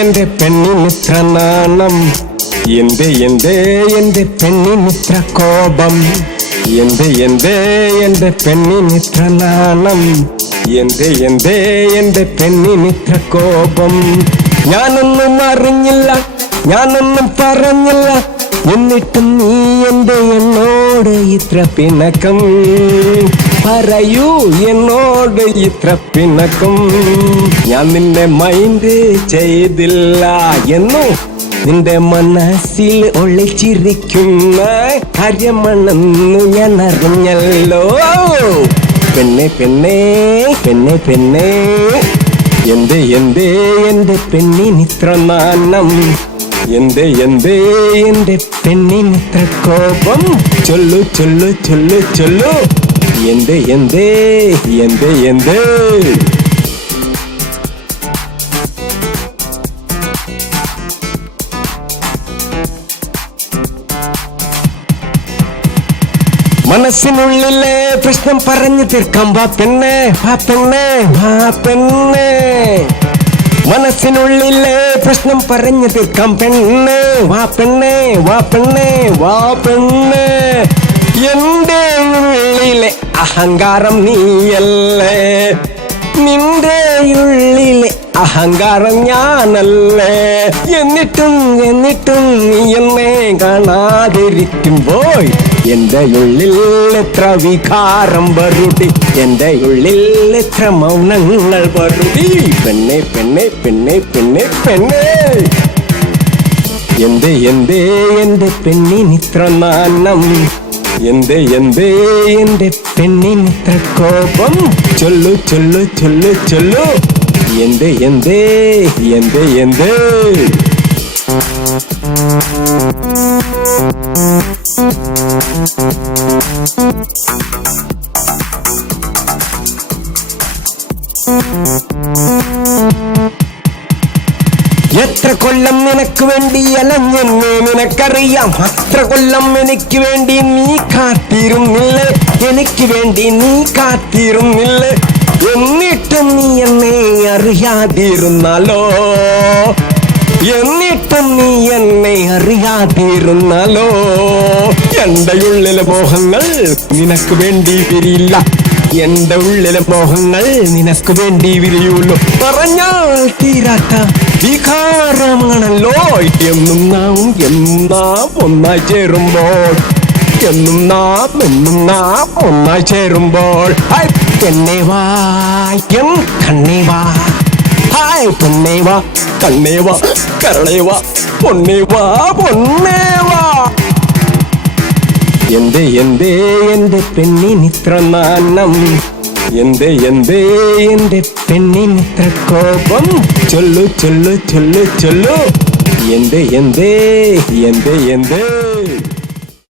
എന്റെ പെണ്ണിനിത്ര നാണം, എന്റെ പെണ്ണിനിത്ര കോപം, എന്റെ പെണ്ണിനിത്ര നാണം, എന്റെ പെണ്ണിനിത്ര കോപം. ഞാനൊന്നും അറിഞ്ഞില്ല, ഞാനൊന്നും പറഞ്ഞില്ല, എന്നിട്ടും നീ എന്നോട് ഇത്ര പിണക്കം. പറയൂ എന്നോട് ഇത്ര പിണക്കം. ഞാൻ നിന്നെ മൈൻഡ് ചെയ്തില്ല എന്നു നിന്റെ മനസ്സിൽ ഒളിച്ചിരിക്കുന്ന കാര്യമാണെന്നു ഞാൻ അറിഞ്ഞല്ലോ. പെണ്ണെ പെണ്ണെ പെണ്ണെ പെണ്ണെ, എന്റെ പെണ്ണിനിത്ര നാണം, എന്റെ പെണ്ണിനിത്ര കോപം. ചൊല്ലു ചൊല്ലു ചൊല്ലു ചൊല്ലു, എന്റെ മനസ്സിനുള്ളിലെ പ്രശ്നം പറഞ്ഞു തീർക്കാം. വാ പെണ്ണെ വാ പെണ്ണെ വാ പെണ്ണെ, മനസ്സിനുള്ളിലെ പ്രശ്നം പറഞ്ഞു തീർക്കാം. പെണ്ണെ വാ പെണ്ണെ വാ പെണ്ണെ വാ പെണ്ണെ. എന്റെ ഉള്ളിലെ അഹങ്കാരം നീയല്ലേ, നിന്റെ ഉള്ളിലെ അഹങ്കാരം ഞാനല്ലേ. എന്നിട്ടും നീ എന്നെ കാണാതിരിക്കുമ്പോൾ എന്റെ ഉള്ളിൽ എത്ര വികാരം വരുടി, എന്റെ ഉള്ളിൽ എത്ര മൗനങ്ങൾ വരുടി. പെണ്ണെ പെണ്ണെ പെണ്ണെ പെണ്ണെ പെണ്ണെ, എന്റെ പെണ്ണിനിത്ര നാണം, എന്റെ പെണ്ണിനിത്ര കോപം. ചൊല്ലു ചൊല്ലു ചൊല്ലു ചൊല്ലു, എന്റെ എത്ര കൊല്ലം നിനക്ക് വേണ്ടി അലഞ്ഞെന്ന് നിനക്കറിയാം. അത്ര കൊല്ലം എനിക്ക് വേണ്ടി നീ കാത്തിരുന്നില്ല, എനിക്ക് വേണ്ടി നീ കാത്തിരുന്നില്ല. എന്നിട്ടും നീ എന്നെ അറിയാതിരുന്നാലോ, എന്നിട്ടും നീ എന്നെ അറിയാതിരുന്നാലോ. എന്റെ ഉള്ളിലെ മോഹങ്ങൾ നിനക്ക് വേണ്ടി വിരിയില്ല, എന്റെ ഉള്ളിലെ മോഹങ്ങൾ നിനക്ക് വേണ്ടി വിരിയുള്ളൂ. പറഞ്ഞാൽ തീരാത്ത വികാരമാണല്ലോ. എന്നും നാം ഒന്നായി ചേരുമ്പോൾ, എന്നും നാം ഒന്നായി ചേരുമ്പോൾ. പെണ്ണേ വാ എൻ കണ്ണേ വാ, ഹായ് പെണ്ണേ വാ കണ്ണേ വാ കരളേ വാ പൊന്നേ വാ പൊന്നേ വാ. എന്റെ പെണ്ണിനിത്ര നാണം, എന്റെ പെണ്ണിനിത്ര കോപം. ചൊല്ലു ചൊല്ലു ചൊല്ലു ചൊല്ലു, എന്റെ